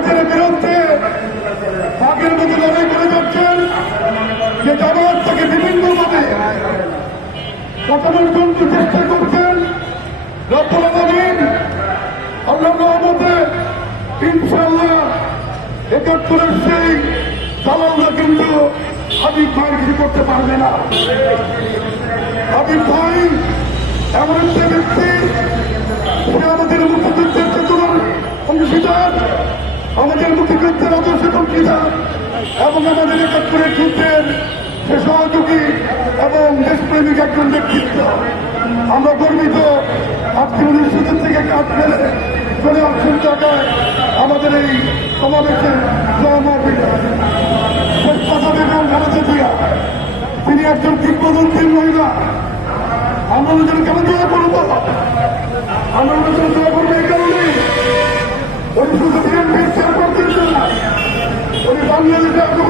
জামাতের বিরুদ্ধে বাঘের মতো লড়াই করে যাচ্ছেন যে জামাত তাকে বিভিন্নভাবে পতনের জন্য চেষ্টা করছেন। রব্বুল আলামিন আল্লাহ ইনশাল্লাহ একাত্তরের সেই দালালরা কিন্তু হাবিব ভাই কিছু করতে পারবে না। হাবিব ভাই এমন একটা ব্যক্তি আমাদের মুখে মুক্তিযুদ্ধের আদর্শের অংশীদার এবং আমাদের একাত্তরের যুদ্ধের সে সহযোগী এবং দেশপ্রেমিক একজন ব্যক্তিত্ব, আমরা গর্বিত। আজকে উনি সুযোগ থেকে কাজ ফেলে চলে আসছেন জায়গায় আমাদের এই সমাবেশে শেষ কথা বেগম খালেদা তিনি একজন কিংবদন্তির মহিলা। আমরা ওদের কেন দোয়া করব আমরা ওদের I'm really not